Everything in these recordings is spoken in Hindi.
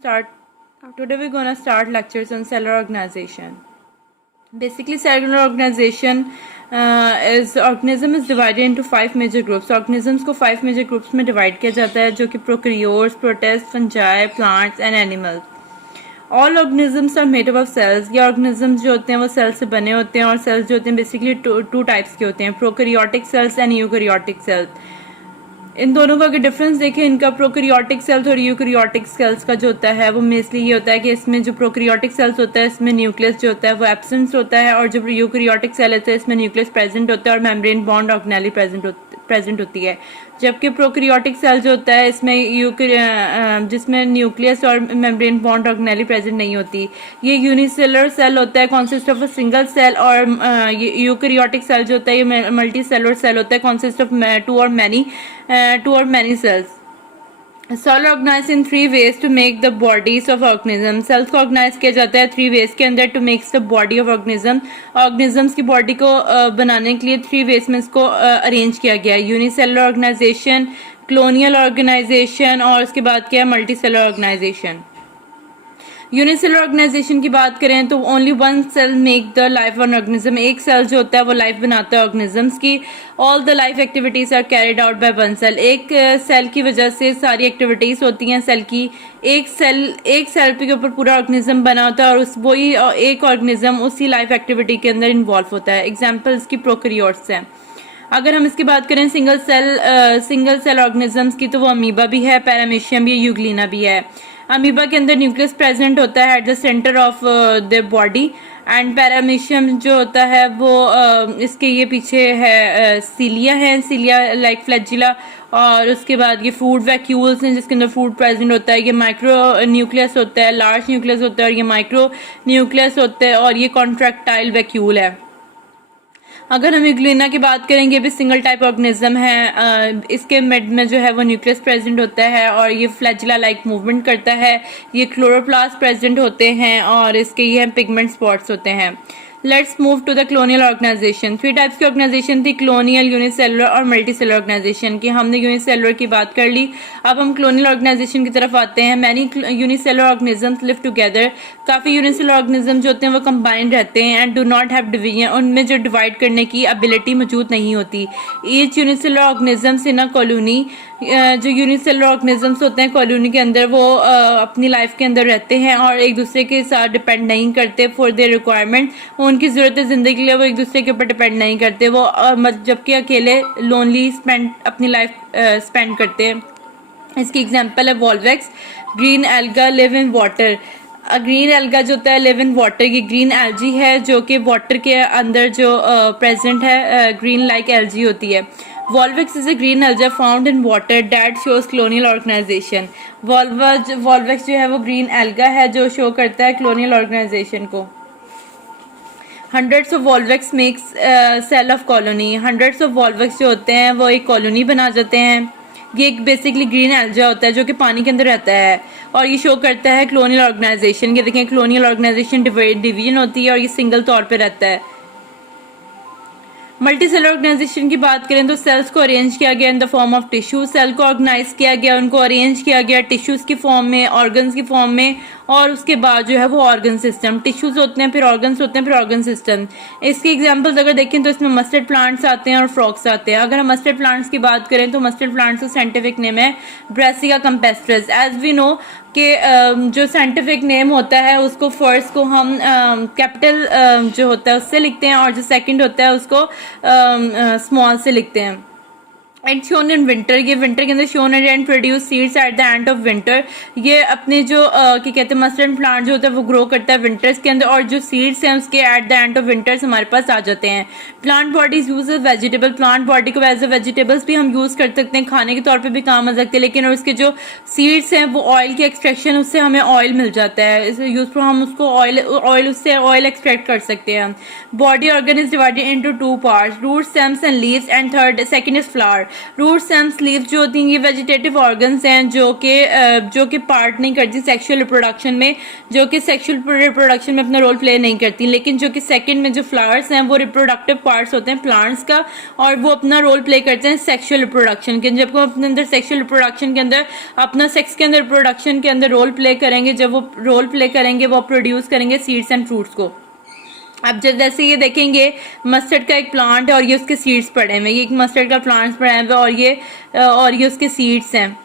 Start Today we're gonna start lectures on cellular organization. Basically, cellular organization organism is divided into 5 major groups. Organisms को 5 major groups में divide किया जाता है, जो कि prokaryotes, protists, fungi, plants and animals. All organisms are made up of cells. ये organisms जो होते हैं वो cells से बने होते हैं, और cells जो होते हैं basically two types के होते हैं, prokaryotic cells and eukaryotic cells. इन दोनों का अगर डिफरेंस देखें, इनका प्रोकैरियोटिक सेल्स और यूकैरियोटिक सेल्स का जो होता है वो मेनली ये होता है कि इसमें जो प्रोकैरियोटिक सेल्स होता है इसमें न्यूक्लियस जो होता है वो एब्सेंट होता है, और जो यूकैरियोटिक सेल होता है इसमें न्यूक्लियस प्रेजेंट होता है और मेम्ब्रेन बॉन्ड ऑर्गेनेली प्रेजेंट होती है। जबकि प्रोकैरियोटिक सेल जो होता है इसमें जिसमें न्यूक्लियस और मेम्ब्रेन बॉन्ड ऑर्गेनेली प्रेजेंट नहीं होती। ये यूनिसेलुलर सेल होता है, consist of a single cell, और यूकैरियोटिक सेल जो होता है ये मल्टी सेलुलर सेल होता है, कॉन्सिस्ट ऑफ टू और many cells. Cell organize in 3 ways to make the bodies of organism. Cells को ऑर्गेनाइज किया जाता है 3 ways के अंदर to make the body of organism. Organisms की बॉडी को बनाने के लिए 3 ways में इसको अरेंज किया गया है। यूनिसेलुलर ऑर्गेनाइजेशन, क्लोनियल ऑर्गेनाइजेशन, और उसके बाद क्या है multi cellular organization. Unicellular organization की बात करें तो only one cell make the life on organism. एक सेल जो होता है वो लाइफ बनाता है ऑर्गेनिजम्स की। All the life activities are carried out by one cell. एक सेल की वजह से सारी एक्टिविटीज होती हैं सेल की। एक सेल के ऊपर पूरा ऑर्गेनिज्म बना होता है, और उस वही एक ऑर्गेनिज्म उसी लाइफ एक्टिविटी के अंदर इन्वॉल्व होता है। एग्जाम्पल्स की प्रोकैरियोट्स हैं। अगर हम इसकी बात करें सिंगल सेल ऑर्गेनिजम्स की, तो वो अमीबा भी है, पैरामीशियम भी है, यूग्लिना भी है। अमीबा के अंदर न्यूक्लियस प्रेजेंट होता है at the centre of the body, and paramecium जो होता है वो इसके ये पीछे है सीलिया लाइक फ्लैजिला, और उसके बाद ये फूड वैक्यूल्स हैं जिसके अंदर फूड प्रेजेंट होता है। ये माइक्रो न्यूक्लियस होता है, लार्ज न्यूक्लियस होता है, और ये माइक्रो न्यूक्लियस होता है, और ये कॉन्ट्रैक्टाइल वैक्यूल है। अगर हम यूग्लिना की बात करेंगे, भी सिंगल टाइप ऑर्गेनिज्म है। इसके मिड में जो है वो न्यूक्लियस प्रेजेंट होता है, और ये फ्लैजिला लाइक मूवमेंट करता है। ये क्लोरोप्लास्ट प्रेजेंट होते हैं, और इसके ये पिगमेंट स्पॉट्स होते हैं। Let's move to the colonial organization. 3 types की ऑर्गेनाइजेशन थी, क्लोनियल, यूनिसेलुलर और मल्टी सेलुलर ऑर्गेनाइजेशन की। हमने यूनिसेलुलर की बात कर ली, अब हम क्लोनियल ऑर्गेनाइजेशन की तरफ आते हैं। Many unicellular organisms live together. काफी यूनिसेलुलर ऑर्गेनिज्म जो होते हैं वो कंबाइंड रहते हैं, and do not have division. उनमें जो डिवाइड करने की एबिलिटी मौजूद नहीं होती। Each unicellular organisms in a colony, जो यूनिसेलुलर ऑर्गेनिजम्स होते हैं कॉलोनी के अंदर, वो अपनी लाइफ के अंदर रहते हैं और एक दूसरे के साथ डिपेंड नहीं करते फॉर देयर रिक्वायरमेंट। उनकी ज़रूरत ज़िंदगी के लिए वो एक दूसरे के ऊपर डिपेंड नहीं करते, वो जबकि अकेले लोनली अपनी लाइफ स्पेंड करते हैं। इसकी एग्जांपल है Volvox. Green alga live in water. Green alga जो होता है लिव इन वाटर। ये ग्रीन एल्जी है जो कि वाटर के अंदर जो प्रेजेंट है, ग्रीन लाइक एल्जी होती है। Volvex is a green alga found in water that shows colonial organization. Volvex जो है वो ग्रीन एल्गा है जो शो करता है colonial organization को। Hundreds of Volvex makes cell of colony. Hundreds of Volvex जो होते हैं वो एक कॉलोनी बना जाते हैं। ये एक बेसिकली ग्रीन एल्जा होता है जो कि पानी के अंदर रहता है, और ये शो करता है colonial organization। ये देखें colonial organization डिवीजन होती है, और ये सिंगल तौर पे रहता है। मल्टी सेलुलर ऑर्गेनाइजेशन की बात करें तो सेल्स को अरेंज किया गया in the form of tissue. Cell को ऑर्गेनाइज किया गया, उनको अरेंज किया गया टिश्यूज की फॉर्म में, ऑर्गन्स की फॉर्म में, और उसके बाद जो है वो ऑर्गन सिस्टम। टिश्यूज होते हैं, फिर ऑर्गन्स होते हैं, फिर ऑर्गन सिस्टम। इसकी एग्जांपल्स अगर देखें तो इसमें मस्टर्ड प्लांट्स आते हैं और फ्रॉक्स आते हैं। अगर हम मस्टर्ड प्लांट्स की बात करें तो मस्टर्ड प्लांट्स का साइंटिफिक नेम है ब्रासिका कैम्पेस्ट्रस। एज वी नो कि जो साइंटिफिक नेम होता है उसको फर्स्ट को हम कैपिटल जो होता है उससे लिखते हैं, और जो सेकंड होता है उसको स्मॉल से लिखते हैं। And shown in winter. ये विंटर के अंदर shown and produce seeds eight the end of winter. ये अपने जो क्या कहते हैं मस्टर्ड प्लांट जो होता है वो ग्रो करता है विंटर्स के अंदर, और जो सीड्स हैं उसके at the end of winters हमारे पास आ जाते हैं। Plant bodies use as vegetable. Plant body को एज ए वेजिटेबल्स भी हम यूज कर सकते हैं, खाने के तौर पर भी काम आ सकते हैं, लेकिन उसके जो सीड्स हैं वो ऑयल की एक्सट्रैक्शन, उससे हमें ऑयल मिल जाता है। इस यूज पर हम उसको ऑयल उससे ऑयल एक्सट्रैक्ट कर सकते हैं। Body organ is divided into 2 parts, root, stems and leaves, and second is flower. Root stems leaves जो होती हैं ये वेजिटेटिव ऑर्गन्स हैं जो कि पार्ट नहीं करती सेक्सुअल रिप्रोडक्शन में, जो कि सेक्सुअल रिप्रोडक्शन में अपना रोल प्ले नहीं करती, लेकिन जो कि सेकंड में जो फ्लावर्स हैं वो रिप्रोडक्टिव पार्ट्स होते हैं प्लांट्स का, और वो अपना रोल प्ले करते हैं सेक्सुअल रिप्रोडक्शन के। जब वो अपने अंदर सेक्सुअल रिप्रोडक्शन के अंदर अपना सेक्स के अंदर रिप्रोडक्शन के अंदर रोल प्ले करेंगे, जब वो रोल प्ले करेंगे वो प्रोड्यूस करेंगे सीड्स एंड फ्रूट्स को। अब जैसे ये देखेंगे मस्टर्ड का एक प्लांट है और ये उसके सीड्स पड़े हुए, ये एक मस्टर्ड का प्लांट पड़े हुए और ये उसके सीड्स हैं।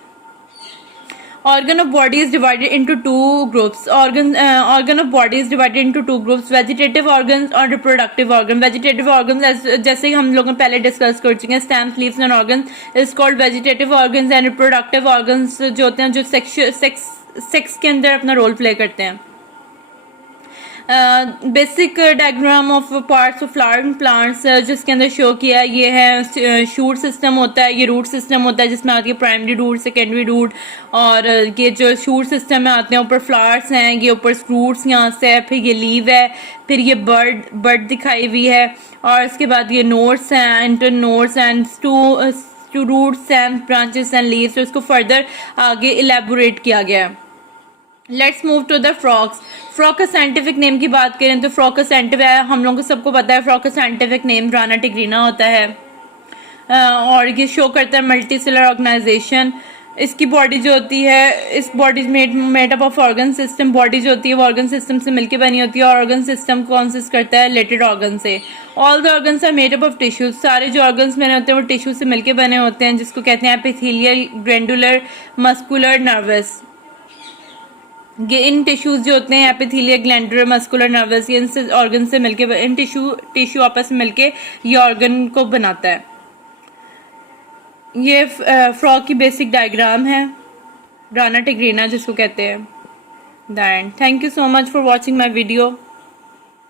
Organ of body is divided into two groups. Organ of body is divided into two groups: vegetative organs और reproductive organ. Vegetative organs जैसे हम लोगों ने पहले डिस्कस कर चुके हैं, stems, leaves and organs is called vegetative organs, and reproductive organs जो होते हैं जो सेक्स के अंदर अपना रोल प्ले करते हैं। Basic diagram of parts of flowering plants जिसके अंदर शो किया है, ये है शूट सिस्टम होता है, ये रूट सिस्टम होता है जिसमें आती है प्राइमरी रूट, सेकेंडरी रूट, और ये जो शूट सिस्टम में आते हैं ऊपर फ्लावर्स हैं, ये ऊपर फ्रूट्स यहाँ से है, फिर ये लीव है, फिर ये बर्ड दिखाई हुई है, और इसके बाद ये नोट्स हैं, internodes and to roots and branches and leaves. तो इसको फर्दर आगे इलेबोरेट किया गया है। Let's move to the frogs. Frog का साइंटिफिक नेम की बात करें तो फ्रॉक का साइंटिफिक, हम लोगों को सबको पता है फ्रॉक का साइंटिफिक नेम राना टिग्रीना होता है, और ये शो करता है मल्टी सेलर ऑर्गेनाइजेशन। इसकी बॉडी जो होती है, इस body made up of organ system, body जो होती है वो ऑर्गन सिस्टम से मिलकर बनी होती है, और ऑर्गन सिस्टम कंसिस्ट करता है रिलेटेड ऑर्गन से। All the organs are made up of tissues, सारे जो ऑर्गन्स बने होते हैं वो टिश्यू से मिलकर बने होते हैं, जिसको कहते हैं एपिथेलियल, ग्लैंडुलर, मस्कुलर, नर्वस। ये इन टिश्यूज जो होते हैं एपिथेलियल, ग्लैंडुलर, मस्कुलर, नर्वस, ये इन ऑर्गन से मिलके, इन टिश्यू आपस में मिलके ये ऑर्गन को बनाता है। ये फ्रॉक की बेसिक डायग्राम है, राना टिग्रीना जिसको कहते हैं। Then thank you so much for watching my video.